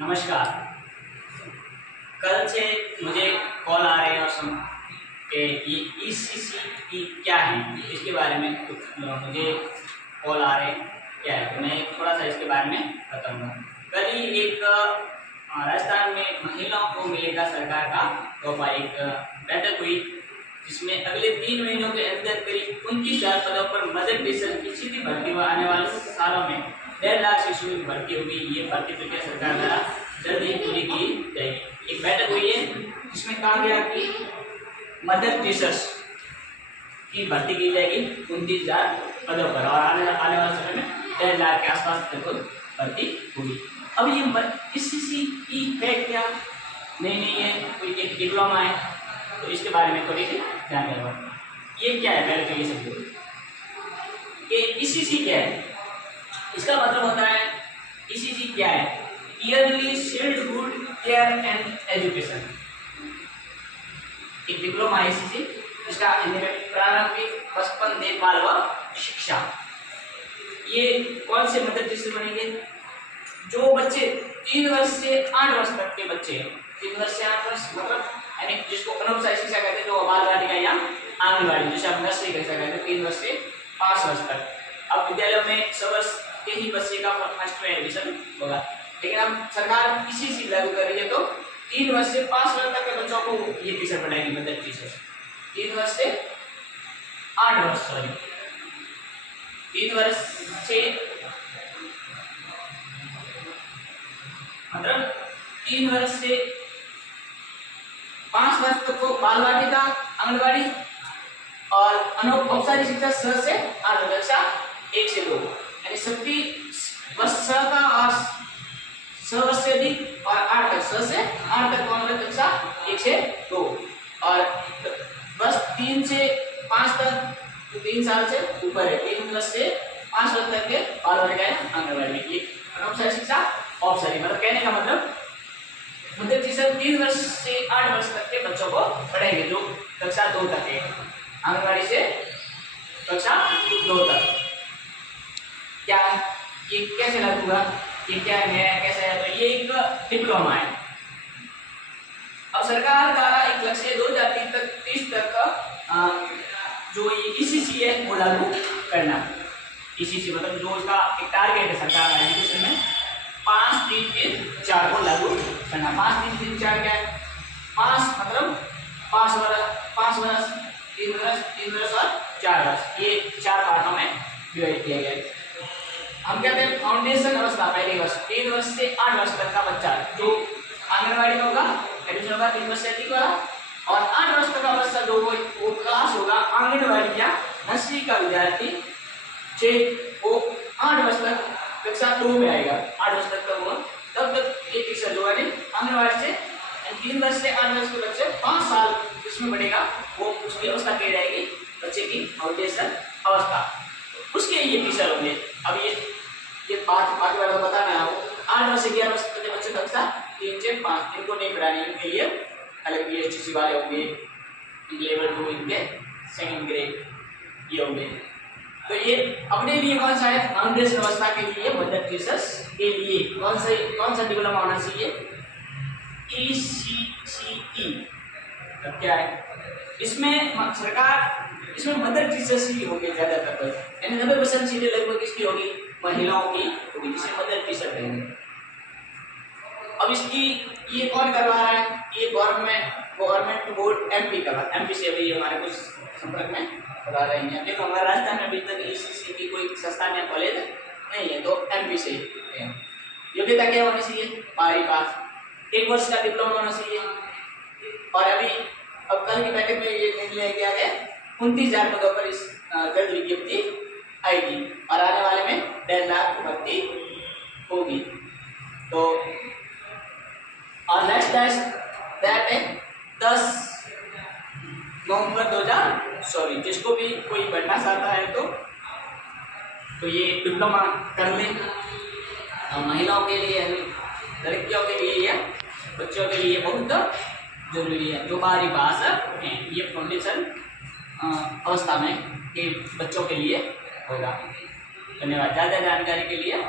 नमस्कार। कल से मुझे कॉल आ रहे हैं और सुन कि ये ईसीसी क्या है, इसके बारे में कुछ मुझे कॉल आ रहे हैं क्या है, तो मैं थोड़ा सा इसके बारे में बताऊंगा। कल ही एक राजस्थान में महिलाओं को मिलेगा सरकार का तोहफा, एक बैठक हुई जिसमें अगले 3 महीनों के अंदर करीब 29,000 पदों पर मदर टीचर की सीधी भर्ती व आने वाले सालों में 1.5 लाख शिशु की भर्ती होगी। ये भर्ती प्रक्रिया सरकार द्वारा जल्द ही पूरी की जाएगी। एक बैठक हुई है जिसमें कहा गया कि मदर टीचर्स की भर्ती की जाएगी 29,000 पदों पर और आने वाले समय में 1.5 लाख के आसपास भर्ती होगी। अब ये ईसीसी है क्या? नहीं है, कोई एक डिप्लोमा है, तो इसके बारे में थोड़ी सी जानकारी हो। ये क्या है? पहले तो ये समझो कि ईसीसी क्या है। इसका मतलब होता है ईसीसी क्या है? Yearly childhood care and education. एक डिप्लोमा है ईसीसी, इसका हिंदी में प्रारंभिक बचपन देखभाल व शिक्षा। ये कौन से मदर टीचर बनेंगे? जो बच्चे 3 वर्ष से 8 वर्ष तक के बच्चे हैं, 3 वर्ष से 8 वर्ष मतलब यानी जिसको अनौपचारिक शिक्षा कहते हैं, जो बाल वाटिका या आंगनबाड़ी, जिसे हम नर्सरी कह सकते हैं, 3 वर्ष से 5 वर्ष तक। अब विद्यालय में 6 वर्ष के ही बच्चे का फर्स्ट में एडमिशन होगा, लेकिन अब सरकार ईसीसी लागू कर रही है, तो 3 वर्ष से 5 वर्ष तक के बच्चों को ये टीचर पढ़ाएगी, मदर टीचर। 3 वर्ष से 8 वर्ष, सॉरी 3 वर्ष से मतलब 3 वर्ष से 5 वर्ष तक को बाल वाटिका, आंगनबाड़ी और अनौपचारिक शिक्षा 6 से 8 कक्षा 1 से 2, यानी सभी वर्ष 6 का और 6 वर्ष से अधिक और 8 तक, 6 से 8 तक कौन कक्षा 1 से 2, और बस 3 से 5 तक तो 3 साल से ऊपर है, 3 वर्ष से 5 वर्ष तक के बाल वाटिका आंगनबाड़ी में। ये अनौपचारिक शिक्षा औपचारिक, मतलब कहने का मतलब मदर टीचर 3 वर्ष से 8 वर्ष तक के बच्चों को पढ़ेंगे, जो कक्षा 2 तक है, आंगनबाड़ी से कक्षा 2 तक। क्या ये कैसे लागू हुआ? ये क्या है, कैसे है? तो ये एक डिप्लोमा है। अब सरकार का एक लक्ष्य 2030 तक जो ये ईसीसी है वो लागू करना। ईसीसी मतलब जो इसका एक टारगेट है सरकार का एजुकेशन में, 5 3 3 4 को लागू करना। 5 3 3 4 क्या है? 5 मतलब 5 वर्ष 3 वर्ष और 4 वर्ष, ये 4 पार्टों में डिवाइड किया गया है। हम कहते हैं फाउंडेशन अवस्था, पहली वर्ष 3 वर्ष से 8 वर्ष तक का बच्चा जो आंगनबाड़ी में होगा, एडमिशन होगा 3 वर्ष से अधिक वाला, और 8 वर्ष तक का बच्चा जो वो क्लास होगा आंगनबाड़ी या नर्सरी का विद्यार्थी, वो 8 वर्ष तक कक्षा 2 में आएगा, 8 वर्ष तक का हुआ, तब तक ये टीचर जो है आंगनबाड़ी से 3 वर्ष से 8 वर्ष के बच्चे 5 साल जिसमें बढ़ेगा, वो उसकी अवस्था कही जाएगी बच्चे की फाउंडेशन अवस्था, उसके ये टीचर होंगे। अब ये बात बाकी वाला बताना है आपको। 8 वर्ष से 11 वर्ष तक के बच्चे कक्षा 3 से 5 इनको नहीं पढ़ाने, इनके लिए अलग ईएसटीसी वाले होंगे, लेवल 2 इनके सेकंड ग्रेड ये होंगे। तो ये अपने लिए कौन सा है? फाउंडेशन अवस्था के लिए मदर टीचर्स के लिए कौन सा डिप्लोमा होना चाहिए? ईसीसी। अब क्या है इसमें? सरकार इसमें मदर टीचर्स ही होंगे ज्यादातर, यानी 90% सीटें लगभग किसकी होगी? महिलाओं की होगी, जिसे मदर टीचर कहेंगे। अब इसकी ये कौन करवा रहा है? ये गवर्नमेंट बोर्ड एमपी करवा, एमपी से अभी हमारे कुछ संपर्क में बता रहे हैं। देखो हमारे राजस्थान में अभी तक ईसीसी की कोई संस्थान या कॉलेज नहीं है, तो एमपी से है। योग्यता क्या होनी चाहिए? 12वीं पास, 1 वर्ष का डिप्लोमा होना चाहिए। और अब कल की बैठक में ये निर्णय किया गया 29,000 पदों पर इस जल्द विज्ञप्ति आएगी और आने वाले में 1.5 लाख भर्ती होगी। तो और नेक्स्ट दैट है 10 नवंबर 2000, जिसको भी कोई बढ़ना चाहता है तो ये डिप्लोमा कर ले। महिलाओं के लिए, लड़कियों के लिए, बच्चों के लिए बहुत जरूरी है। जो 12वीं पास है ये फाउंडेशन अवस्था में के बच्चों के लिए होगा। धन्यवाद। ज़्यादा जानकारी के लिए